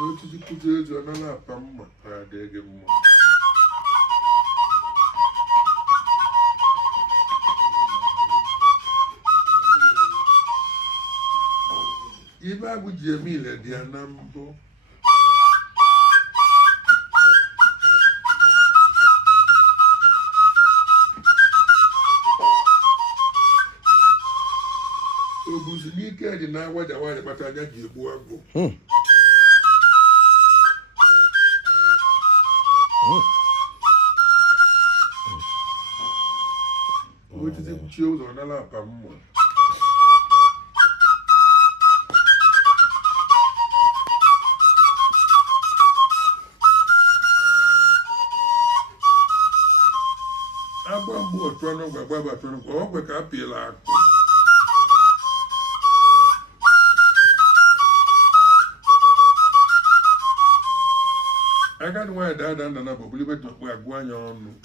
N'otu di kujeju anala apamma adege mmo. Iba bu Jemile di anambo. Obuzunike di na waja wale batanya jibu ago. What is it? Chills on a lap. I'm going to go to Baba to go back up here. I got why dad and another believe it we are going on.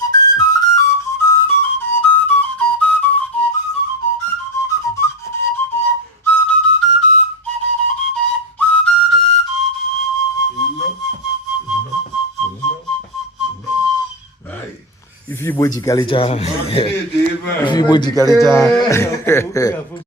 If you boji kalicha. If you boji kalicha.